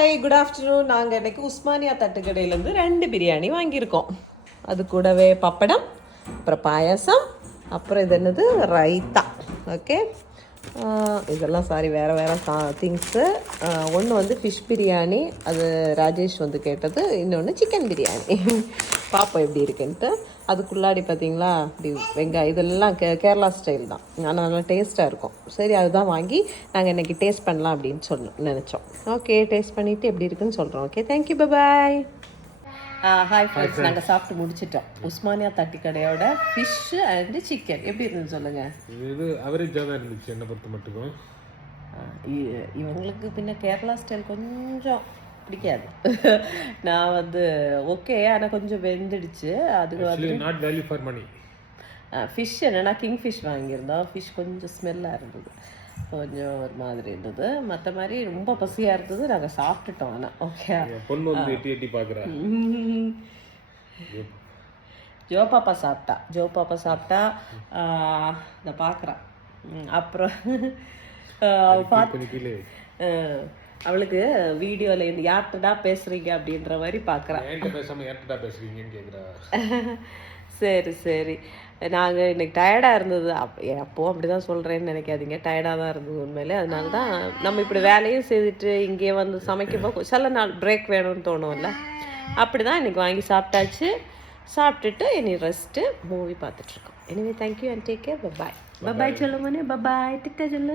Hi good afternoon. நாங்கள் இன்றைக்கி உஸ்மானியா தட்டுக்கடையிலேருந்து 2 பிரியாணி வாங்கியிருக்கோம். அது கூடவே பப்படம், அப்புறம் பாயாசம், அப்புறம் இது என்னது ரைத்தா. ஓகே, இதெல்லாம் வேறு திங்ஸு. ஒன்று வந்து ஃபிஷ் பிரியாணி, அது ராஜேஷ் வந்து கேட்டது. இன்னொன்று சிக்கன் பிரியாணி. பார்ப்போம் எப்படி இருக்குன்ட்டு. அதுக்குள்ளாடி பார்த்தீங்களா இப்படி வெங்காயம் இதெல்லாம் கேரளா ஸ்டைல் தான், ஆனால் நல்லா டேஸ்ட்டாக இருக்கும். சரி, அதுதான் வாங்கி நாங்கள் இன்றைக்கி டேஸ்ட் பண்ணலாம் அப்படின்னு நினச்சோம். ஓகே, டேஸ்ட் பண்ணிவிட்டு எப்படி இருக்குன்னு சொல்கிறோம். ஓகே, தேங்க்யூ, பாய். ஹாய் ஃப்ரெண்ட்ஸ், நாங்கள் சாப்பிட்டு முடிச்சிட்டோம். உஸ்மானியா தட்டுக்கடையோட ஃபிஷ் அண்ட் சிக்கன் எப்படி இருந்துன்னு சொல்லுங்கள். இது அவரேஜாக தான் இருந்துச்சு என்னை பொறுத்த மட்டுக்கும். இவங்களுக்கு பின்ன கேரளா ஸ்டைல் கொஞ்சம் பிடிக்காது. நான் வந்து ஓகே, ஆனால் கொஞ்சம் வெந்துடுச்சு. அதுக்கு வந்து not value for money. Fish என்னென்னா கிங் ஃபிஷ் வாங்கியிருந்தோம். ஃபிஷ் கொஞ்சம் ஸ்மெல்லாக இருந்தது, கொஞ்சம் ஒரு மாதிரி இருந்தது. மற்ற மாதிரி ரொம்ப பசியாக இருந்தது, நாங்கள் சாப்பிட்டுட்டோம். ஆனால் ஓகே, பொண்ணு வந்து எட்டி எட்டி பார்க்குறேன். ஜோ பாப்பா சாப்பிட்டா இதை பார்க்குறான். அப்புறம் அவளுக்கு வீடியோவில் இந்த யார்கிட்டடா பேசுகிறீங்க அப்படின்ற மாதிரி பார்க்குறான். சரி, நாங்கள் இன்றைக்கி டயர்டாக இருந்தது. அப்போது அப்படி தான் சொல்கிறேன்னு நினைக்காதீங்க, டயர்டாக தான் இருந்தது உண்மையிலே. அதனால தான் நம்ம இப்படி வேலையும் செய்துட்டு இங்கே வந்து சமைக்கும்போது சில நாள் பிரேக் வேணும்னு தோணும்ல. அப்படி தான் இன்றைக்கி வாங்கி சாப்பிட்டாச்சு. சாப்பிட்டுட்டு இனி ரெஸ்ட்டு, மூவி பார்த்துட்ருக்கோம். Anyway thank you and take care. Bye சொல்லுங்கண்ணே. பாய், திட்ட சொல்லு.